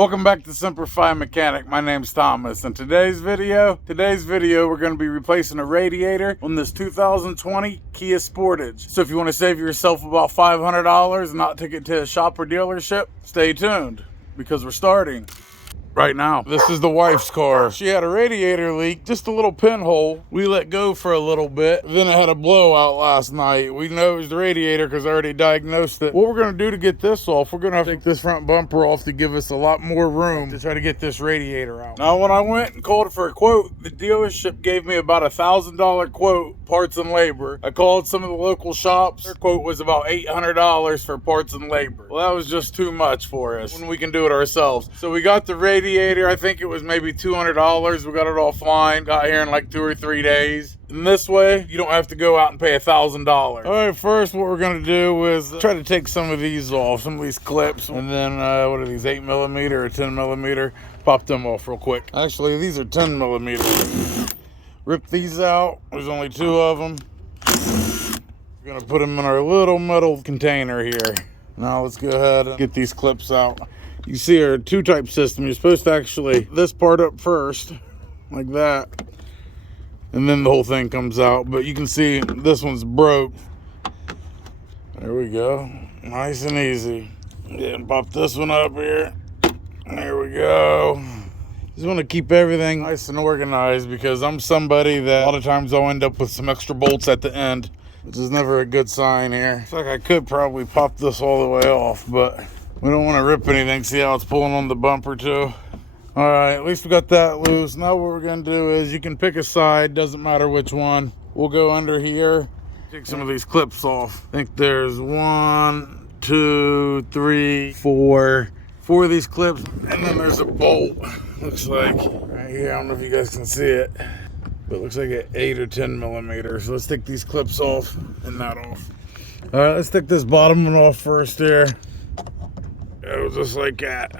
Welcome back to Semper Fi Mechanic. My name's Thomas. In today's video, we're going to be replacing a radiator on this 2020 Kia Sportage. So if you want to save yourself about $500 and not take it to a shop or dealership, stay tuned because we're starting right now. This is the wife's car. She had a radiator leak, just a little pinhole. We let go for a little bit. Then it had a blowout last night. We know it was the radiator because I already diagnosed it. What we're going to do to get this off, we're going to have to take this front bumper off to give us a lot more room to try to get this radiator out. Now, when I went and called for a quote, the dealership gave me about $1,000 quote, parts and labor. I called some of the local shops. Their quote was about $800 for parts and labor. Well, that was just too much for us when we can do it ourselves. So we got the radiator. I think it was maybe $200. We got it all fine. Got here in like 2 or 3 days. And this way, you don't have to go out and pay $1,000. All right, first what we're gonna do is try to take some of these off, some of these clips, and then what are these, 8mm or 10mm? Pop them off real quick. Actually, these are 10mm. Rip these out. There's only 2 of them. We're gonna put them in our little metal container here. Now let's go ahead and get these clips out. You see our 2-type system. You're supposed to actually this part up first, like that, and then the whole thing comes out. But you can see this one's broke. There we go. Nice and easy. Yeah, pop this one up here. There we go. Just want to keep everything nice and organized because I'm somebody that a lot of times I'll end up with some extra bolts at the end, which is never a good sign here. It's like I could probably pop this all the way off, but we don't want to rip anything. See how it's pulling on the bumper too? All right, at least we got that loose. Now what we're gonna do is you can pick a side, doesn't matter which one. We'll go under here, take some of these clips off. I think there's 1, 2, 3, 4 of these clips, and then there's a bolt. Looks like right here. I don't know if you guys can see it, but it looks like an 8 or 10mm. So let's take these clips off and that off. All right, let's take this bottom one off first here. Go just like that.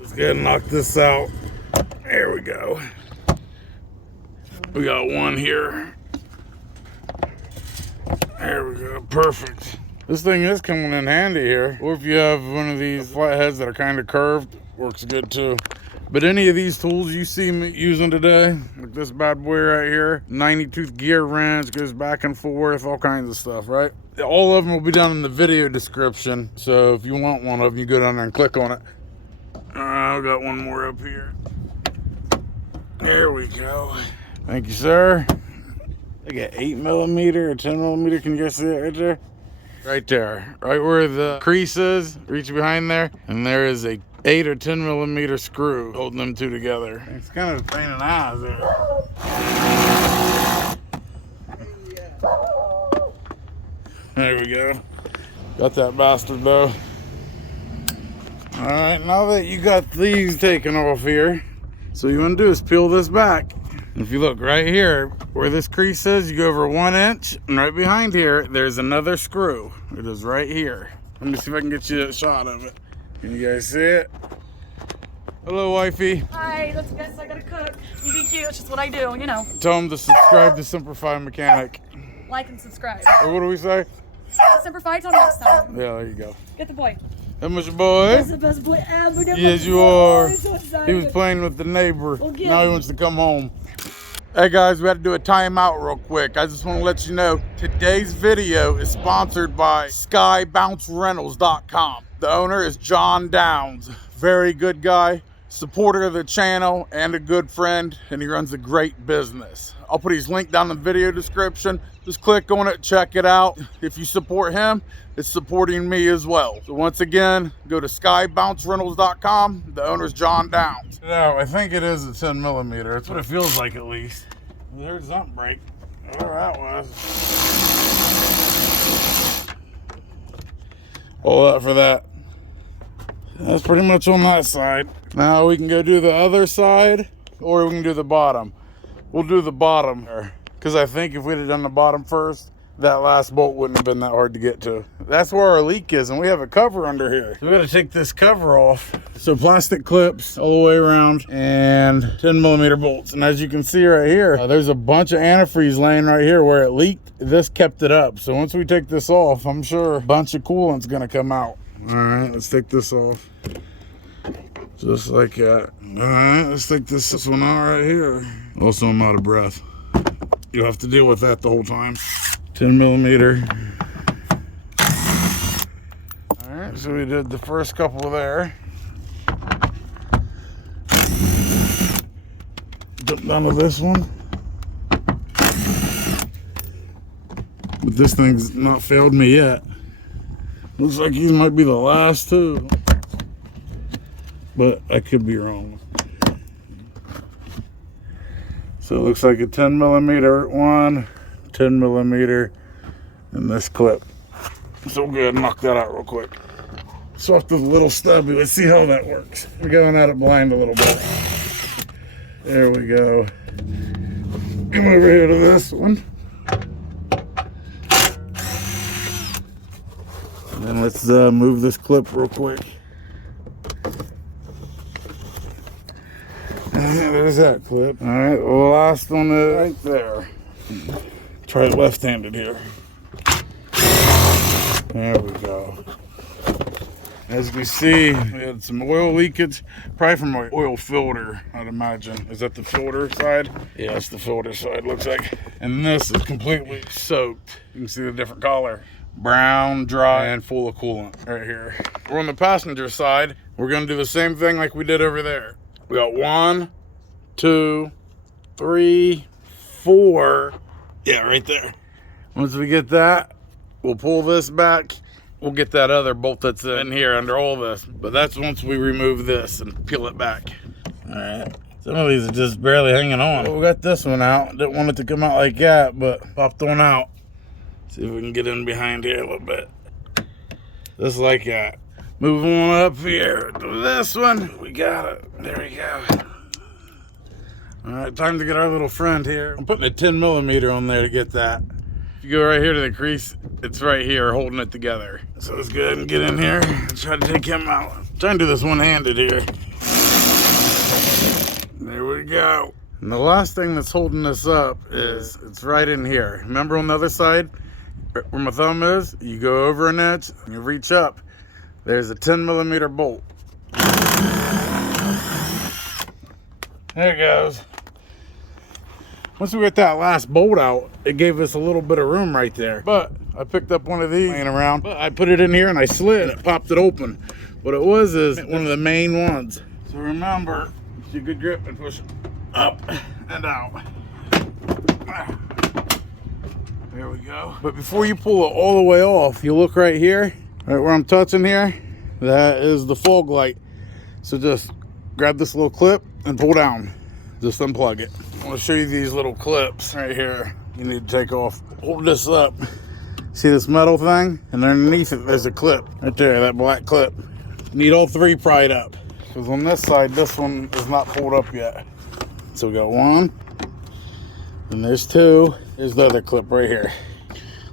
Let's go ahead and knock this out. There we go. We got one here. There we go. Perfect. This thing is coming in handy here. Or if you have one of these flatheads that are kind of curved, works good too. But any of these tools you see me using today, like this bad boy right here, 90-tooth gear wrench, goes back and forth, all kinds of stuff, right? All of them will be down in the video description. So if you want one of them, you go down there and click on it. I've got one more up here. There we go. Thank you, sir. I got 8mm or 10mm. Can you guys see it right there? Right there, right where the crease is, reach behind there, and there is a 8 or 10mm screw holding them two together. It's kind of a pain in the eyes there. There we go. Got that bastard though. All right, now that you got these taken off here, so you want to do is peel this back. If you look right here where this crease is, you go over 1 inch, and right behind here there's another screw. It is right here. Let me see if I can get you a shot of it. Can you guys see it? Hello, wifey. Hi, let's guess I gotta cook. You be cute, it's just what I do, you know. Tell them to subscribe to Semper Fi Mechanic. Like and subscribe. Or what do we say? Semper Fi till next time. Yeah, there you go. Get the boy. That was your boy? That's the best boy ever. Yes, you are. I'm so excited. He was playing with the neighbor. Okay. Now he wants to come home. Hey guys, we had to do a timeout real quick. I just want to let you know today's video is sponsored by SkyBounceRentals.com. The owner is John Downs. Very good guy, supporter of the channel, and a good friend, and he runs a great business. I'll put his link down in the video description. Just click on it, check it out. If you support him, it's supporting me as well. So once again, go to SkyBounceRentals.com. The owner's John Downs. No, I think it is a 10mm. That's what it feels like at least. There's something break. Whatever that was. All that for that. That's pretty much on that side. Now we can go do the other side, or we can do the bottom. We'll do the bottom, because I think if we'd have done the bottom first, that last bolt wouldn't have been that hard to get to. That's where our leak is, and we have a cover under here. So we gotta take this cover off. So plastic clips all the way around and 10mm bolts. And as you can see right here, there's a bunch of antifreeze laying right here where it leaked. This kept it up. So once we take this off, I'm sure a bunch of coolant's gonna come out. All right, let's take this off. Just like that. Alright, let's take this one out right here. Also, I'm out of breath. You'll have to deal with that the whole time. 10 millimeter. Alright, so we did the first couple there. Jump down to this one. But this thing's not failed me yet. Looks like these might be the last two. But I could be wrong. So it looks like a 10 millimeter one, 10 millimeter, and this clip. So we'll go ahead and knock that out real quick. Soft with a little stubby. Let's see how that works. We're going at it blind a little bit. There we go. Come over here to this one. And then let's move this clip real quick. There's that clip. All right, the last one is right there. Try it left-handed here. There we go. As you can see, we had some oil leakage, probably from my oil filter, I'd imagine. Is that the filter side? Yeah, it's the filter side, looks like. And this is completely soaked. You can see the different color. Brown, dry, and full of coolant right here. We're on the passenger side. We're gonna do the same thing like we did over there. We got 1, 2, 3, 4. Yeah, right there. Once we get that, we'll pull this back. We'll get that other bolt that's in here under all this. But that's once we remove this and peel it back. All right. Some of these are just barely hanging on. Well, we got this one out. Didn't want it to come out like that, but popped one out. See if we can get in behind here a little bit. Just like that. Move on up here to this one. We got it. There we go. All right, time to get our little friend here. I'm putting a 10 millimeter on there to get that. If you go right here to the crease, it's right here holding it together. So let's go ahead and get in here and try to take him out. I'm trying to do this one-handed here. There we go. And the last thing that's holding this up is it's right in here. Remember on the other side where my thumb is? You go over an edge and you reach up. There's a 10 millimeter bolt. There it goes. Once we get that last bolt out, it gave us a little bit of room right there. But I picked up one of these laying around. But I put it in here and I slid and it popped it open. What it was is one of the main ones. So remember, it's a good grip and push it up and out. There we go. But before you pull it all the way off, you look right here. Right where I'm touching here, that is the fog light. So just grab this little clip and pull down. Just unplug it. I want to show you these little clips right here. You need to take off. Hold this up. See this metal thing? And underneath it, there's a clip. Right there, that black clip. You need all three pried up. Because on this side, this one is not pulled up yet. So we got one. And there's two. There's the other clip right here.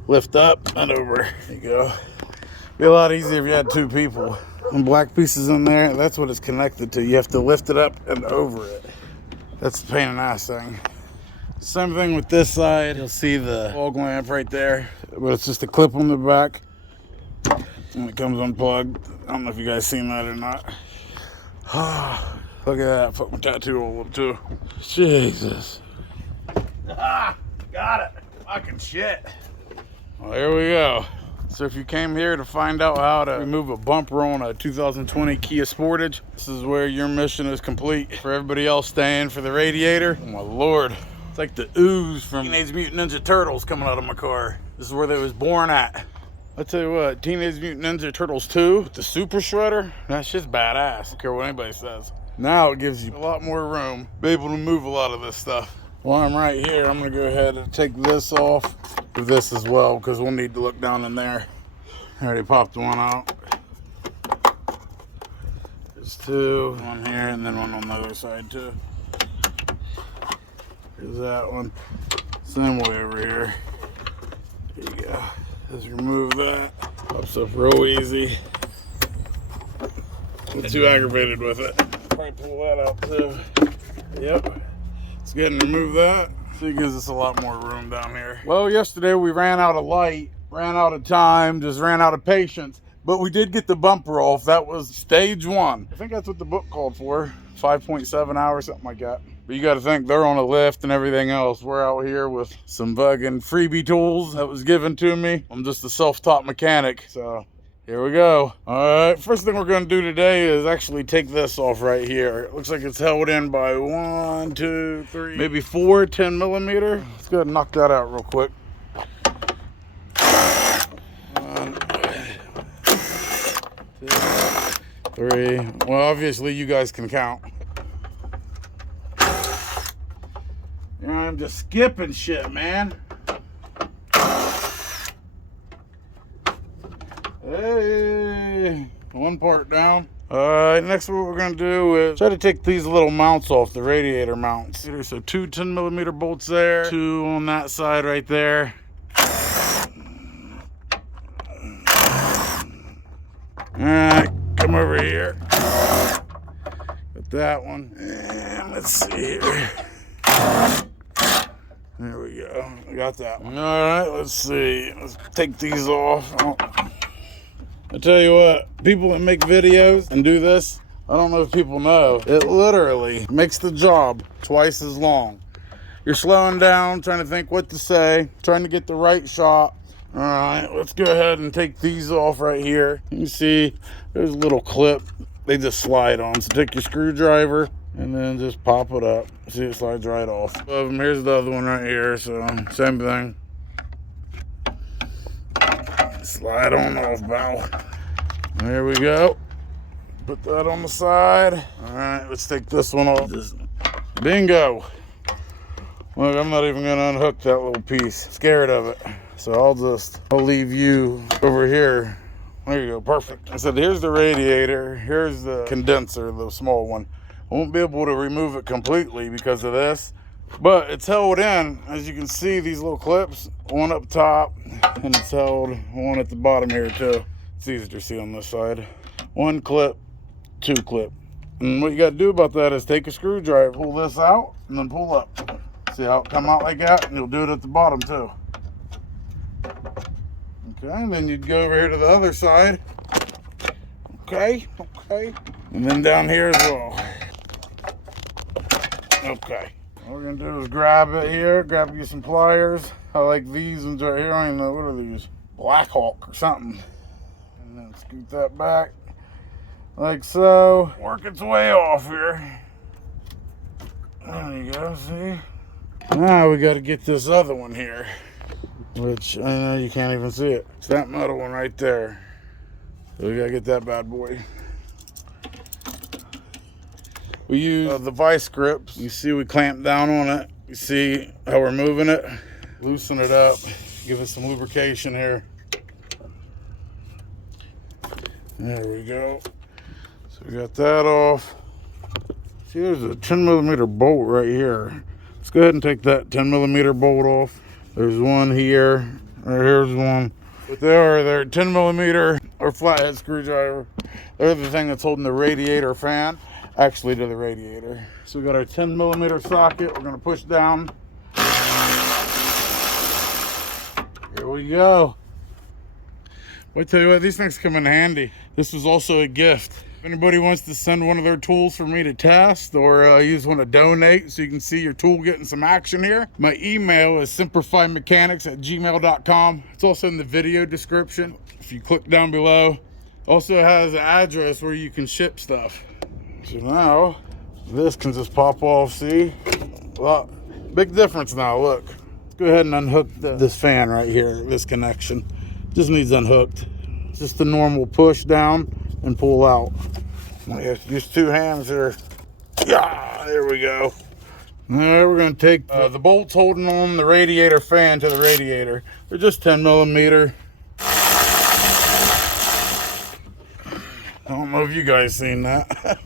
Lift up and over. There you go. Be a lot easier if you had two people. And black pieces in there, that's what it's connected to. You have to lift it up and over it. That's the pain in the ass thing. Same thing with this side. You'll see the fog lamp right there, but it's just a clip on the back and it comes unplugged. I don't know if you guys seen that or not. Look at that, put my tattoo all up too. Jesus. Got it. Fucking shit. Well, there we go. So if you came here to find out how to remove a bumper on a 2020 Kia Sportage, this is where your mission is complete. For everybody else staying for the radiator, oh my Lord. It's like the ooze from Teenage Mutant Ninja Turtles coming out of my car. This is where they was born at. I tell you what, Teenage Mutant Ninja Turtles 2, with the super shredder, that shit's badass. I don't care what anybody says. Now it gives you a lot more room, be able to move a lot of this stuff. While I'm right here, I'm gonna go ahead and take this off with this as well, because we'll need to look down in there. I already popped one out. There's two, one here and then one on the other side too. There's that one. Same way over here. There you go. Just remove that. Pops up real easy. I'm too aggravated with it. Probably pull that out too. Yep. Let's go ahead and remove that. So it gives us a lot more room down here. Well, yesterday we ran out of light, ran out of time, just ran out of patience. But we did get the bumper off. That was stage 1. I think that's what the book called for. 5.7 hours, something like that. But you got to think they're on a lift and everything else. We're out here with some fucking freebie tools that was given to me. I'm just a self-taught mechanic, so here we go. All right, first thing we're going to do today is actually take this off right here. It looks like it's held in by 1, 2, 3, maybe 4 10mm. Let's go ahead and knock that out real quick. 1, 2, 3. Well, obviously you guys can count. I'm just skipping shit, man. Hey, 1 part down. All right, next what we're gonna do is try to take these little mounts off, the radiator mounts. So 2 10mm bolts there, 2 on that side right there. All right, come over here. Got that one. And let's see here. There we go. I got that one. All right, let's see. Let's take these off. I tell you what, people that make videos and do this, I don't know if people know, it literally makes the job twice as long. You're slowing down, trying to think what to say, trying to get the right shot. All right, let's go ahead and take these off right here. You can see there's a little clip. They just slide on. So take your screwdriver and then just pop it up. See, it slides right off. Above them, here's the other one right here. So same thing. Slide on off, bow. There we go. Put that on the side. All right, let's take this one off. Bingo. Look, I'm not even gonna unhook that little piece. Scared of it. So I'll leave you over here. There you go, perfect. I said, here's the radiator. Here's the condenser, the small one. I won't be able to remove it completely because of this, but it's held in. As you can see, these little clips, one up top, and it's held one at the bottom here too. It's easier to see on this side. 1 clip, 2 clip. And what you got to do about that is take a screwdriver, pull this out, and then pull up. See how it come out like that? And you'll do it at the bottom too. Okay, and then you'd go over here to the other side. Okay. And then down here as well. Okay. What we're gonna do is grab it here, grab you some pliers. I like these ones right here. I don't even know, what are these? Black Hawk or something. And then scoot that back like so. Work its way off here. There you go, see? Now we gotta get this other one here, which I know you can't even see it. It's that metal one right there. So we gotta get that bad boy. We use the vice grips. You see we clamp down on it. You see how we're moving it? Loosen it up. Give it some lubrication here. There we go. So we got that off. See, there's a 10mm bolt right here. Let's go ahead and take that 10mm bolt off. There's one here. Right here's one. But they're 10mm or flathead screwdriver. They're the thing that's holding the radiator fan actually to the radiator. So we got our 10mm socket. We're gonna push down. Here we go. Well, I tell you what, these things come in handy. This was also a gift. If anybody wants to send one of their tools for me to test, or you just want to donate so you can see your tool getting some action here, my email is semperfimechanics@gmail.com. It's also in the video description. If you click down below, also has an address where you can ship stuff. So now this can just pop off. See, well, big difference now. Look, let's go ahead and unhook this fan right here. This connection just needs unhooked. It's just a normal push down and pull out. Use 2 hands here. Yeah, there we go. Now we're going to take the bolts holding on the radiator fan to the radiator. They're just 10mm. I don't know if you guys seen that.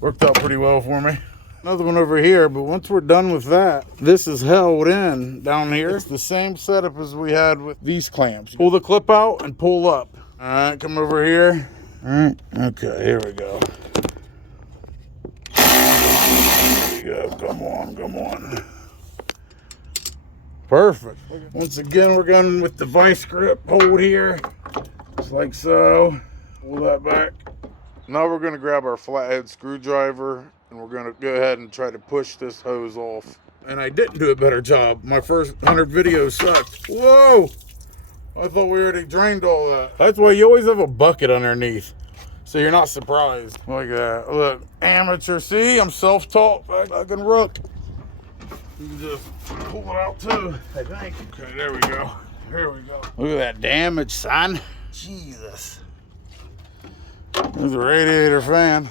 Worked out pretty well for me. Another one over here, but once we're done with that, this is held in down here. It's the same setup as we had with these clamps. Pull the clip out and pull up. All right, come over here. All right, okay, here we go. There you go, come on. Perfect. Once again, we're going with the vice grip hold here. just like so. Pull that back. Now we're gonna grab our flathead screwdriver and we're gonna go ahead and try to push this hose off. And I didn't do a better job. My first 100 videos sucked. Whoa! I thought we already drained all that. That's why you always have a bucket underneath, so you're not surprised. Like that. Look, amateur. See, I'm self-taught. Fucking rook. You can just pull it out too, I think. Okay, there we go. Here we go. Look at that damage, son. Jesus. There's a radiator fan.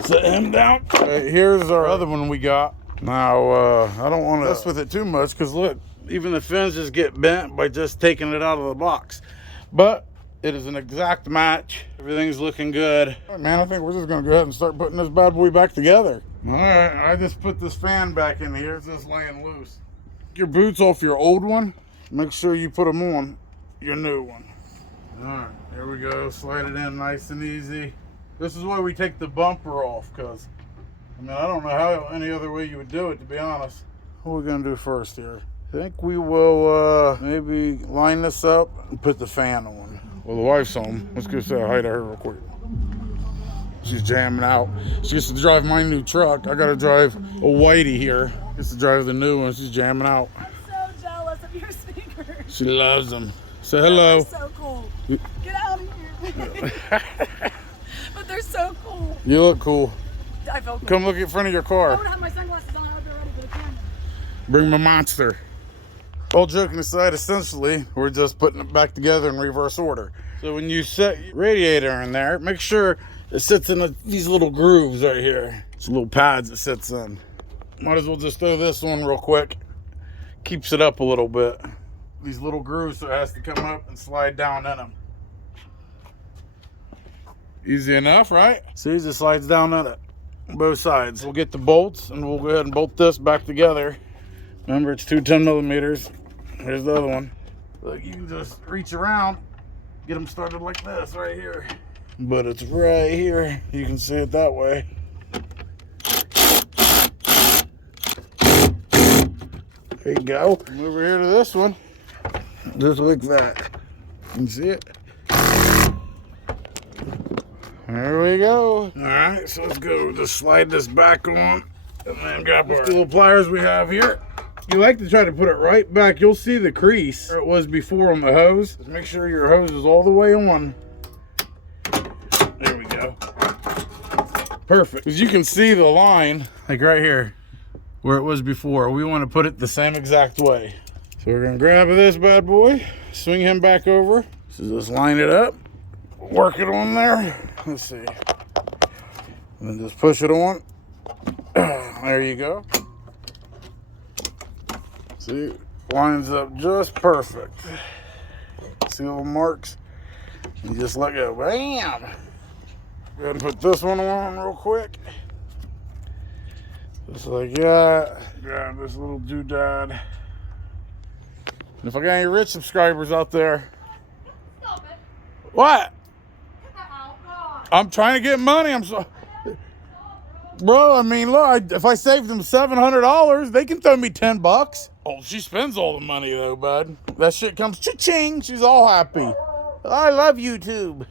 Set him down. Okay, here's our other one we got. Now, I don't want to mess with it too much because look, even the fins just get bent by just taking it out of the box. But it is an exact match. Everything's looking good. All right, man, I think we're just gonna go ahead and start putting this bad boy back together. All right, I just put this fan back in here. It's just laying loose. Your boots off your old one. Make sure you put them on your new one. All right, here we go. Slide it in nice and easy. This is why we take the bumper off, because I mean, I don't know how any other way you would do it, to be honest. What are we gonna do first here? I think we will maybe line this up and put the fan on. Well, the wife's home. Let's go say hi to her real quick. She's jamming out. She gets to drive my new truck. I gotta drive a whitey here. Gets to drive the new one. She's jamming out. I'm so jealous of your speakers. She loves them. Say hello. They're so cool. Get out of here. But they're so cool. You look cool. I feel cool. Come look in front of your I car. would have my sunglasses on. I would be ready for the camera. Bring my monster. All joking aside, essentially, we're just putting it back together in reverse order. So when you set your radiator in there, make sure it sits in these little grooves right here. It's little pads it sits in. Might as well just throw this on real quick. Keeps it up a little bit. These little grooves, so it has to come up and slide down in them. Easy enough, right? See, it just slides down in it. Both sides. We'll get the bolts and we'll go ahead and bolt this back together. Remember, it's two 10 millimeters. Here's the other one. Look, you can just reach around, get them started like this right here. But it's right here. You can see it that way. There you go. Come over here to this one. Just like that. You can see it. There we go. All right, so let's go just slide this back on and then grab our little pliers we have here. You like to try to put it right back. You'll see the crease where it was before on the hose. Just make sure your hose is all the way on. There we go. Perfect. As you can see the line, like right here, where it was before. We want to put it the same exact way. So we're gonna grab this bad boy, swing him back over. So just line it up, work it on there. Let's see. And then just push it on. There you go. See, lines up just perfect. See all the marks? You just let go. Bam! Go ahead and put this one on real quick. Just like that. Grab this little doodad. And if I got any rich subscribers out there. Stop it. What? Oh, God. I'm trying to get money. I'm so. Bro, I mean, look, if I saved them $700, they can throw me $10. Oh, she spends all the money though, bud. That shit comes cha-ching. She's all happy. I love YouTube.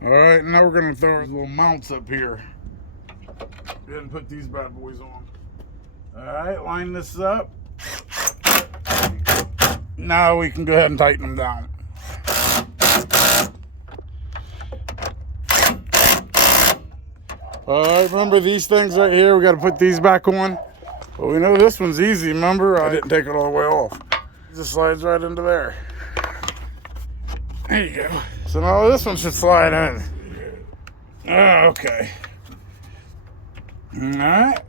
All right, now we're gonna throw our little mounts up here. Go ahead and put these bad boys on. All right, line this up. Now we can go ahead and tighten them down. All right, remember these things right here? We got to put these back on. Well, we know this one's easy. Remember, I didn't take it all the way off. It just slides right into there. There you go. So now this one should slide in. Oh, okay. All right.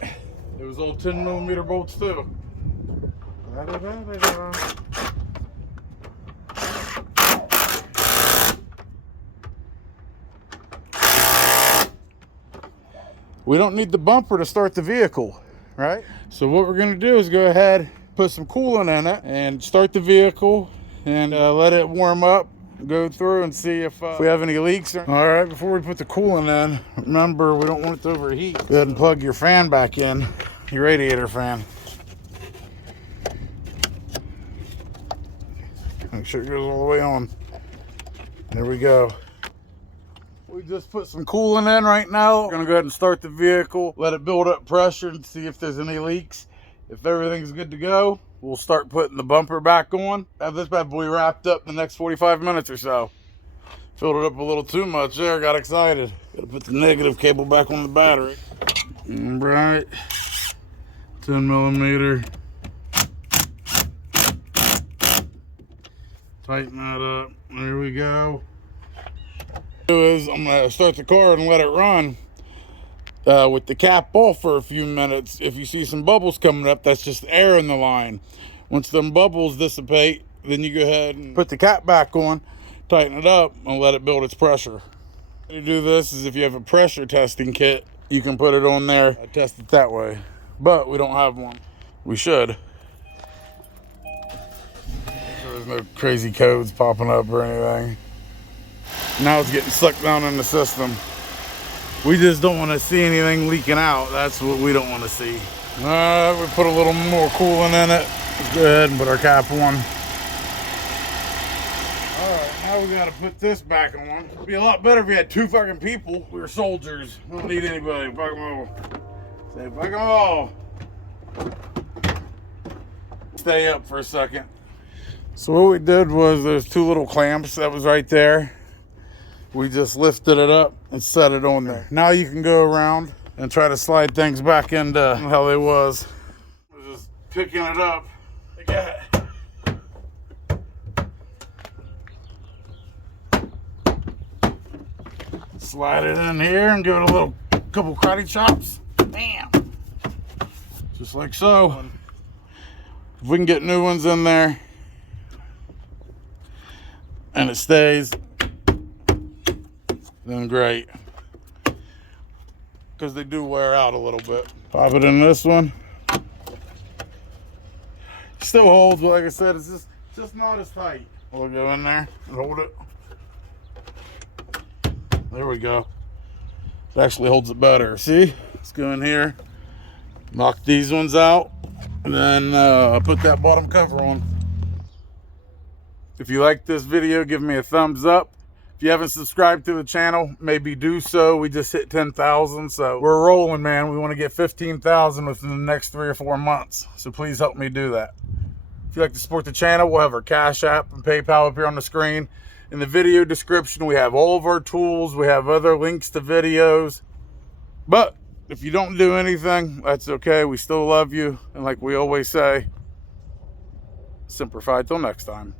It was all 10 millimeter bolts too. We don't need the bumper to start the vehicle, right? So what we're gonna do is go ahead, put some coolant in it and start the vehicle and let it warm up, go through and see if we have any leaks. All right, before we put the coolant in, remember we don't want it to overheat. Go ahead and plug your fan back in, your radiator fan. Make sure it goes all the way on. There we go. We just put some coolant in right now. We're gonna go ahead and start the vehicle, let it build up pressure and see if there's any leaks. If everything's good to go, we'll start putting the bumper back on. Have this bad boy wrapped up in the next 45 minutes or so. Filled it up a little too much there, got excited. Gotta put the negative cable back on the battery. All right, 10 millimeter. Tighten that up, there we go. I'm gonna start the car and let it run with the cap off for a few minutes. If you see some bubbles coming up, that's just air in the line. Once them bubbles dissipate, then you go ahead and put the cap back on, tighten it up, and let it build its pressure. To do this is if you have a pressure testing kit, you can put it on there, test it that way. But we don't have one. We should. So there's no crazy codes popping up or anything. Now it's getting sucked down in the system. We just don't want to see anything leaking out. That's what we don't want to see. We put a little more coolant in it. Let's go ahead and put our cap on. Alright, now we gotta put this back on. It'd be a lot better if we had two fucking people. We were soldiers. We don't need anybody. Fuck them all. Say fuck them all. Stay up for a second. So what we did was there's two little clamps that was right there. We just lifted it up and set it on there. Now you can go around and try to slide things back into how they was. We're just picking it up. Again. Slide it in here and give it a couple karate chops. Bam. Just like so. If we can get new ones in there and it stays, then great, because they do wear out a little bit. Pop it in this one. Still holds, but like I said, it's just not as tight. We'll go in there and hold it. There we go. It actually holds it better. See? Let's go in here, knock these ones out, and then put that bottom cover on. If you like this video, give me a thumbs up. If you haven't subscribed to the channel, maybe do so. We just hit 10,000, so we're rolling, man. We want to get 15,000 within the next 3 or 4 months, so please help me do that. If you'd like to support the channel, we'll have our Cash App and PayPal up here on the screen. In the video description, we have all of our tools. We have other links to videos. But if you don't do anything, that's okay. We still love you. And like we always say, Semper Fi till next time.